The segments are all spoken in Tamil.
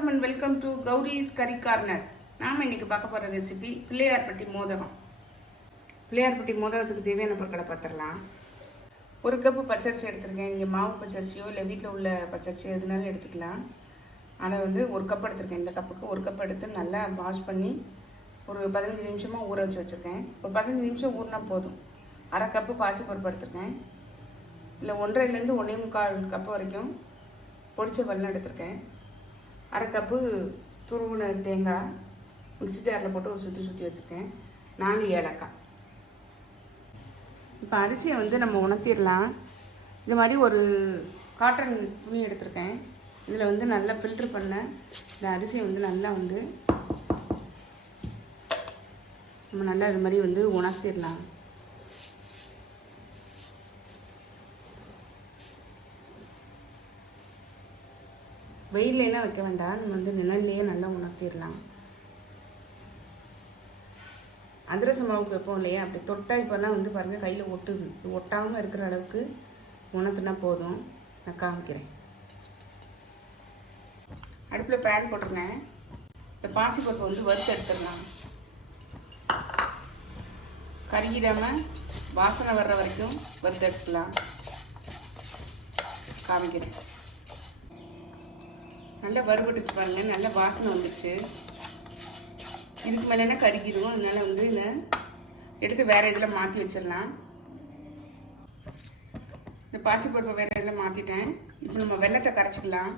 வணக்கம் அண்ட் வெல்கம் டு கௌரிஸ் கறி கார்னர். நாம் இன்னைக்கு பார்க்க போகிற ரெசிபி பிள்ளையார்பட்டி மோதகம். பிள்ளையார்பட்டி மோதகத்துக்கு தேவையான பொருட்களை பார்த்துடலாம். 1 கப்பு பச்சரிசி எடுத்திருக்கேன். நீங்கள் மாவு பச்சரிசியோ இல்லை வீட்டில் உள்ள பச்சரிசியோ எதுனாலும் எடுத்துக்கலாம். அதை 1 கப் எடுத்திருக்கேன். இந்த கப்புக்கு 1 கப் எடுத்து நல்லா வாஷ் பண்ணி ஒரு 15 நிமிஷமாக ஊற வச்சுருக்கேன். ஒரு 15 நிமிஷம் ஊறினா போதும். 1/2 கப்பு பாசிப்பருப்பு எடுத்திருக்கேன். இல்லை 1.5லேருந்து 1.25 கப்பு வரைக்கும் பொடிச்ச வெல்லம் எடுத்திருக்கேன். 1/2 கப்பு துருவின தேங்காய் மிக்ஸி ஜாரில் போட்டு ஒரு சுற்றி வச்சுருக்கேன். 4 ஏலக்காய். இப்போ அரிசியை நம்ம உணர்த்திடலாம். இது மாதிரி ஒரு காட்டன் துணி எடுத்திருக்கேன். இதில் நல்லா ஃபில்ட்ரு பண்ண இந்த அரிசியை நல்லா நம்ம நல்லா இது மாதிரி உணர்த்திடலாம். வெயிலெலாம் வைக்க வேண்டாம். நம்ம நிழல்லையே நல்லா உணர்த்திடலாம். அதிரச மாவுக்கு வைப்போம் இல்லையா, அப்படி தொட்டால் இப்போல்லாம் பாருங்கள் கையில் ஒட்டுது. ஒட்டாமல் இருக்கிற அளவுக்கு உணர்த்துனா போதும். நான் காமிக்கிறேன். அடுப்பில் பேன் போட்டிருக்கேன். இந்த பாசிப்பருப்பு வறுத்து எடுத்துடலாம். கருகிடாமல் வாசனை வர்ற வரைக்கும் வறுத்து எடுத்துக்கலாம். காமிக்கிறேன். நல்லா வறுபட்டுச்சு பாருங்க. நல்ல வாசனை வந்துடுச்சு. இதுக்கு மேலே கருகிடும். அதனால இதை எடுத்து வேறு இதில் மாற்றி வச்சிடலாம். இந்த பாசிப்பருப்பை வேறு இதில் மாற்றிட்டேன். இப்போ நம்ம வெல்லத்தை கரைச்சிக்கலாம்.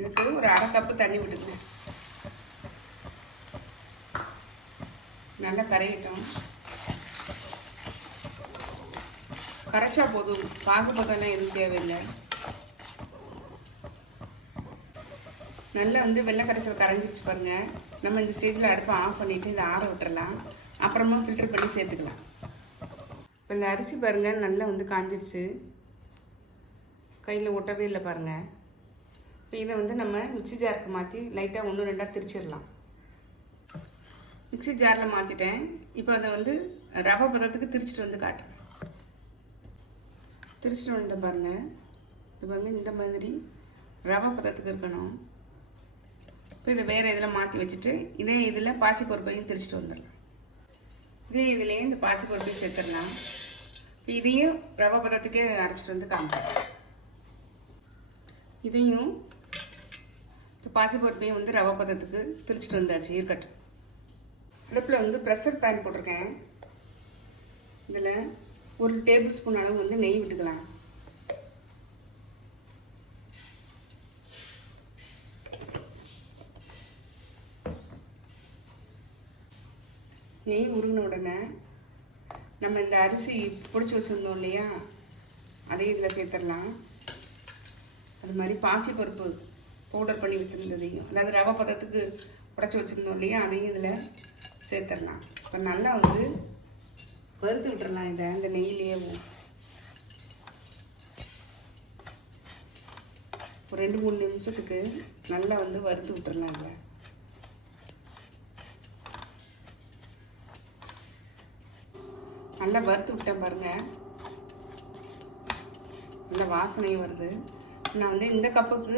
இதுக்கு ஒரு 1/2 கப்பு தண்ணி விட்டுக்கிறேன். நல்லா கரையிட்டோம். கரைச்சா போதும். பாகுபதெல்லாம் எதுவும் தேவையில்லை. நல்லா வெள்ளை கரைசல் கரைஞ்சிருச்சு பாருங்க. நம்ம இந்த ஸ்டேஜில் அடுப்பை ஆஃப் பண்ணிவிட்டு இதை ஆற விட்டுறலாம். அப்புறமா ஃபில்டர் பண்ணி சேர்த்துக்கலாம். இப்போ இந்த அரிசி பாருங்கள் நல்லா காஞ்சிருச்சு. கையில் ஒட்டவே இல்லை பாருங்கள். இப்போ இதை நம்ம மிக்ஸி ஜாருக்கு மாற்றி லைட்டாக 1-2 திரிச்சிடலாம். மிக்ஸி ஜாரில் மாற்றிட்டேன். இப்போ அதை ரவை பதத்துக்கு திரிச்சிட்டு காட்டுறேன். திரிச்சிட்டு வந்துட்டு பாருங்கள். இது பாருங்கள் இந்த மாதிரி ரவை பதத்துக்கு இருக்கணும். இப்போ இதை வேறு இதில் மாற்றி வச்சுட்டு இதே இதில் பாசிப்பருப்பையும் திரிச்சிட்டு வந்துடலாம். இதே இதுலேயே இந்த பாசிப்பருப்பையும் சேர்த்துடலாம். இப்போ இதையும் ரவை பதத்துக்கே அரைச்சிட்டு காமிப்பேன். இதையும் இந்த பாசிப்பருப்பையும் ரவை பதத்துக்கு திரிச்சிட்டு வந்தாச்சு. இருக்கட்டும். அடுப்பில் ப்ரெஷர் பேன் போட்டிருக்கேன். இதில் 1 டேபிள் ஸ்பூன் அளவு நெய் விட்டுக்கலாம். நெய் உருகின உடனே நம்ம இந்த அரிசி பொடிச்சு வச்சுருந்தோம் இல்லையா, அதையும் இதில் சேர்த்துடலாம். அது மாதிரி பாசிப்பருப்பு பவுடர் பண்ணி வச்சுருந்ததையும், அதாவது ரவை பதத்துக்கு உடச்சி வச்சுருந்தோம் இல்லையா, அதையும் இதில் சேர்த்துடலாம். இப்போ நல்லா வறுத்து விட்டுறலாம். இதை இந்த நெய்யிலேயே ஒரு 2-3 நிமிஷத்துக்கு நல்லா வறுத்து விட்டுறலாம். இதை நல்லா வறுத்து விட்டேன் பாருங்கள். நல்ல வாசனையும் வருது. நான் இந்த கப்புக்கு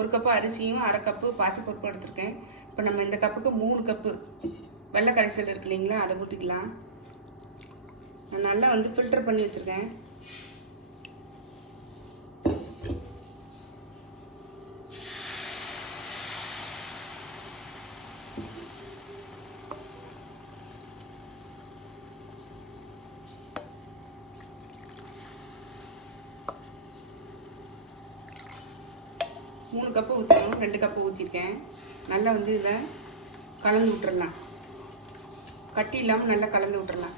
1 கப்பு அரிசியும் 1/2 கப்பு பாசிப்பருப்பு எடுத்திருக்கேன். இப்போ நம்ம இந்த கப்புக்கு 3 கப்பு வெள்ளை கரைசல் இருக்கு இல்லைங்களா, அதை ஊற்றிக்கலாம். நான் நல்லா ஃபில்டர் பண்ணி வச்சுருக்கேன். மூணு கப்பு ஊற்றணும். 2 கப்பு ஊற்றிருக்கேன். நல்லா இதை கலந்து விட்டுறலாம். கட்டி இல்லாமல் நல்லா கலந்து விட்டுறலாம்.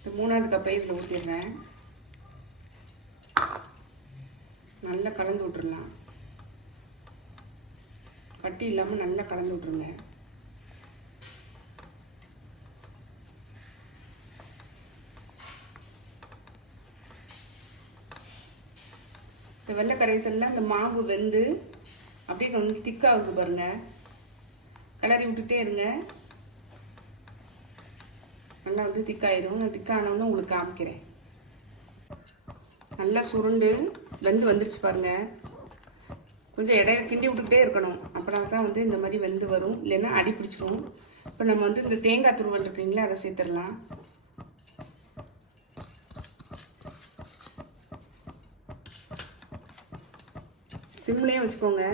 இந்த 3வது கப்பை இதில் ஊற்றிடுறேன். நல்லா கலந்து விட்டுறலாம். கட்டி இல்லாமல் நல்லா கலந்து விட்டுருங்க. இந்த வெள்ளை கரைசலில் அந்த மாவு வெந்து அப்படியே திக்காகுது பாருங்கள். கிளறி விட்டுட்டே இருங்க. நல்லா வந்து திக்காயிடும். நான் திக்கானோன்னு உங்களுக்கு காமிக்கிறேன். நல்லா சுருண்டு வந்துருச்சு பாருங்கள். கொஞ்சம் இடையில கிண்டி விட்டுக்கிட்டே இருக்கணும். அப்புறம் தான் வந்து இந்த மாதிரி வெந்து வரும், இல்லைன்னா அடி பிடிச்சிரும். இப்போ நம்ம வந்து இந்த தேங்காய் துருவல் இருக்குங்களா, அதை சேர்த்துடலாம். சிம்லேயே வச்சுக்கோங்க.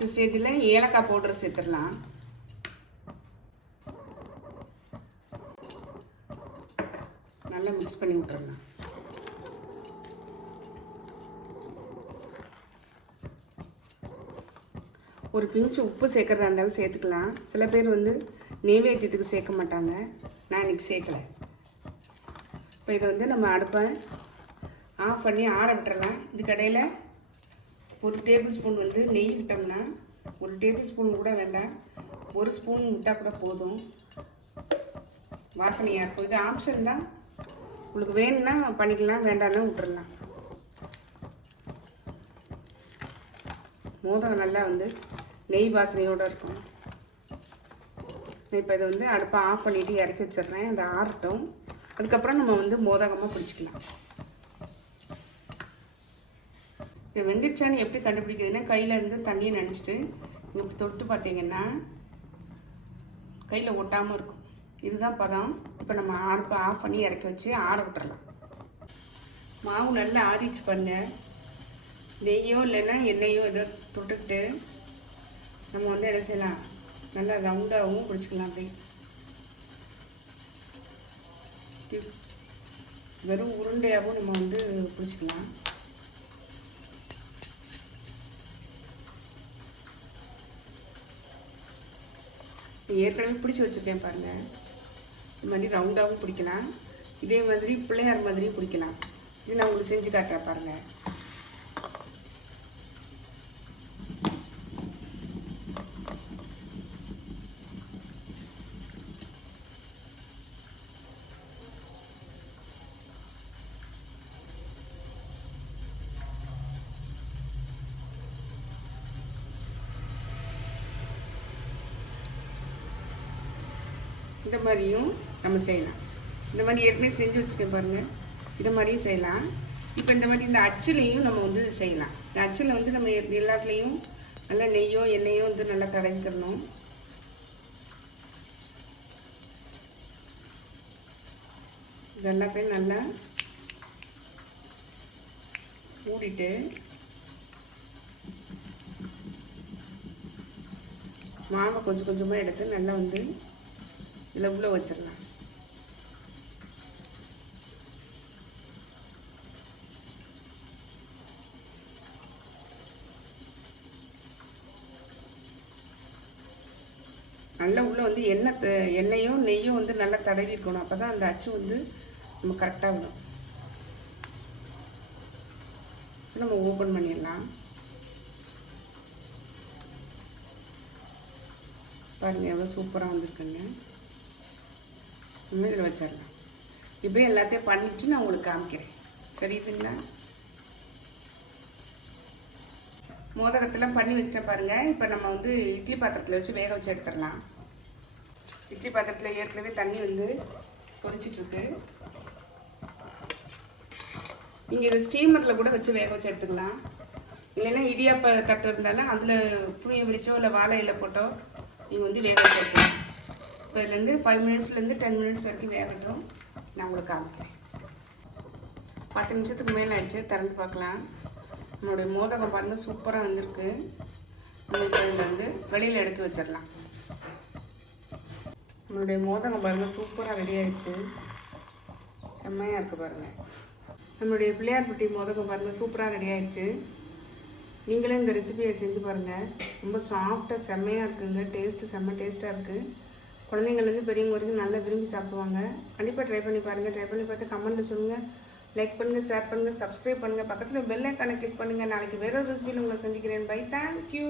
இந்த ஸ்டேஜில் ஏலக்காய் பவுடர் சேர்த்துடலாம். நல்லா மிக்ஸ் பண்ணி விட்டுறலாம். ஒரு பிஞ்சு உப்பு சேர்க்குறதா இருந்தாலும் சேர்த்துக்கலாம். சில பேர் வந்து நெய்வேத்தியத்துக்கு சேர்க்க மாட்டாங்க. நான் இன்றைக்கி சேர்க்கலை. இப்போ இதை வந்து நம்ம அடுப்பை ஆஃப் பண்ணி ஆற விட்டுறலாம். இதுக்கடையில் ஒரு டேபிள் ஸ்பூன் வந்து நெய் விட்டோம்னா, ஒரு டேபிள் ஸ்பூன் கூட வேண்டாம், ஒரு ஸ்பூன் விட்டால் கூட போதும். வாசனையாக இருக்கும். இது ஆப்ஷன் தான். உங்களுக்கு வேணும்னா பண்ணிக்கலாம், வேண்டாம்னா விட்டுறலாம். மோதகம் நல்லா வந்து நெய் வாசனையோடு இருக்கும். இப்போ இதை வந்து அடுப்பை ஆஃப் பண்ணிவிட்டு இறக்கி வச்சிடுறேன். அதை ஆறட்டும். அதுக்கப்புறம் நம்ம வந்து மோதகமாக பிடிச்சிக்கலாம். இது வெந்துருச்சான்னு எப்படி கண்டுபிடிக்கிறதுன்னா, கையில் இருந்து தண்ணியை நினச்சிட்டு இப்படி தொட்டு பார்த்தீங்கன்னா கையில் ஒட்டாமல் இருக்கும். இதுதான் பதம். இப்போ நம்ம அடுப்பை ஆஃப் பண்ணி இறக்கி வச்சு ஆற விட்டுறலாம். மாவு நல்லா ஆறிச்சு பாருங்க. நெய்யோ இல்லைன்னா எண்ணெயோ இதை தொட்டுக்கிட்டு நம்ம வந்து என்ன செய்யலாம், நல்லா ரவுண்டாகவும் பிடிச்சிக்கலாம். அப்படி வெறும் உருண்டையாகவும் நம்ம வந்து பிடிச்சிக்கலாம். ஏற்கனவே பிடிச்சி வச்சுருக்கேன் பாருங்கள். இது மாதிரி ரவுண்டாகவும் பிடிக்கலாம். இதே மாதிரி பிள்ளையார் மாதிரியும் பிடிக்கலாம். இது நான் உங்களுக்கு செஞ்சு காட்டுறேன் பாருங்கள். இந்த மாதிரியும் நம்ம செய்யலாம். இந்த மாதிரி ஏற்கனவே செஞ்சு வச்சுருக்கேன் பாருங்கள். இந்த மாதிரியும் செய்யலாம். இப்போ இந்த மாதிரி இந்த அச்சுலையும் நம்ம வந்து செய்யலாம். இந்த அச்சில் வந்து நம்ம எல்லாத்துலேயும் நல்லா நெய்யோ எண்ணெயோ வந்து நல்லா தடவிக்கிறணும். இது எல்லாத்தையும் நல்லா மூடிட்டு மாவை கொஞ்சம் கொஞ்சமாக எடுத்து நல்லா வந்து இதில் உள்ள வச்சிடலாம். நல்லா உள்ளே வந்து எண்ணெயும் நெய்யும் வந்து நல்லா தடவி இருக்கணும். அப்போ தான் அந்த அச்சு வந்து நம்ம கரெக்டாக விடும். நம்ம ஓப்பன் பண்ணிடலாம். பாருங்கள் எவ்வளோ சூப்பராக வந்திருக்குங்க. இதில் வச்சிடலாம். இப்படியே எல்லாத்தையும் பண்ணிவிட்டு நான் உங்களுக்கு காமிக்கிறேன். சரிங்களா? மோதகத்தெல்லாம் பண்ணி வச்சுட்டேன் பாருங்கள். இப்போ நம்ம வந்து இட்லி பாத்திரத்தில் வச்சு வேக வச்சு எடுத்துடலாம். இட்லி பாத்திரத்தில் ஏற்கனவே தண்ணி வந்து கொதிச்சிட்ருக்கு. நீங்கள் இதை ஸ்டீமரில் கூட வச்சு வேக வச்சு எடுத்துக்கலாம். இல்லைன்னா இடியாப்ப தட்டு இருந்தாலும் அதில் புளிய விரிச்சோ இல்லை வாழை இலை போட்டோ நீங்கள் வந்து வேக வச்சு எடுத்துக்கலாம். இப்போ இதுலேருந்து 5 மினிட்ஸ்லேருந்து 10 மினிட்ஸ் வரைக்கும் வேகட்டும். நான் உங்களுக்கு காமிக்கிறேன். 10 நிமிஷத்துக்கு மேலே ஆயிடுச்சு. திறந்து பார்க்கலாம். நம்மளுடைய மோதகம் பாருங்கள் சூப்பராக வந்திருக்கு. நம்ம இப்போ இதில் வந்து வெளியில் எடுத்து வச்சிடலாம். நம்மளுடைய மோதகம் பாருங்கள் சூப்பராக ரெடி ஆயிடுச்சு. செம்மையாக இருக்குது பாருங்கள். நம்மளுடைய பிள்ளையார்பட்டி மோதகம் பாருங்கள் சூப்பராக ரெடி ஆயிடுச்சு. நீங்களும் இந்த ரெசிபியை செஞ்சு பாருங்கள். ரொம்ப சாஃப்டாக செம்மையாக இருக்குங்க. டேஸ்ட்டு செம்ம டேஸ்ட்டாக இருக்குது. குழந்தைங்கள்லேருந்து பெரியவங்க வரைக்கும் நல்லா விரும்பி சாப்பிடுவாங்க. கண்டிப்பாக ட்ரை பண்ணி பாருங்கள். ட்ரை பண்ணி பார்த்து கமெண்ட்டில் சொல்லுங்கள். லைக் பண்ணுங்கள், ஷேர் பண்ணுங்கள், சப்ஸ்கிரைப் பண்ணுங்கள். பக்கத்தில் பெல் ஐக்கானை கிளிக் பண்ணுங்கள். நாளைக்கு வேற ஒரு ரெசிபியில் உங்களை சந்திக்கிறேன். பை. தேங்க்யூ.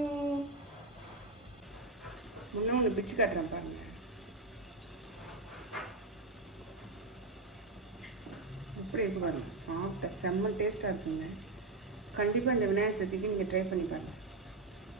முன்னே ஒன்று பிச்சு காட்டுறேன் பாருங்கள். எப்படி இருக்கு பாருங்க, சாப்பிட்ட செம்ம டேஸ்ட்டாக இருக்குங்க. கண்டிப்பாக இந்த விநாயகர் சதுர்த்திக்கு நீங்கள் ட்ரை பண்ணி பாருங்கள்.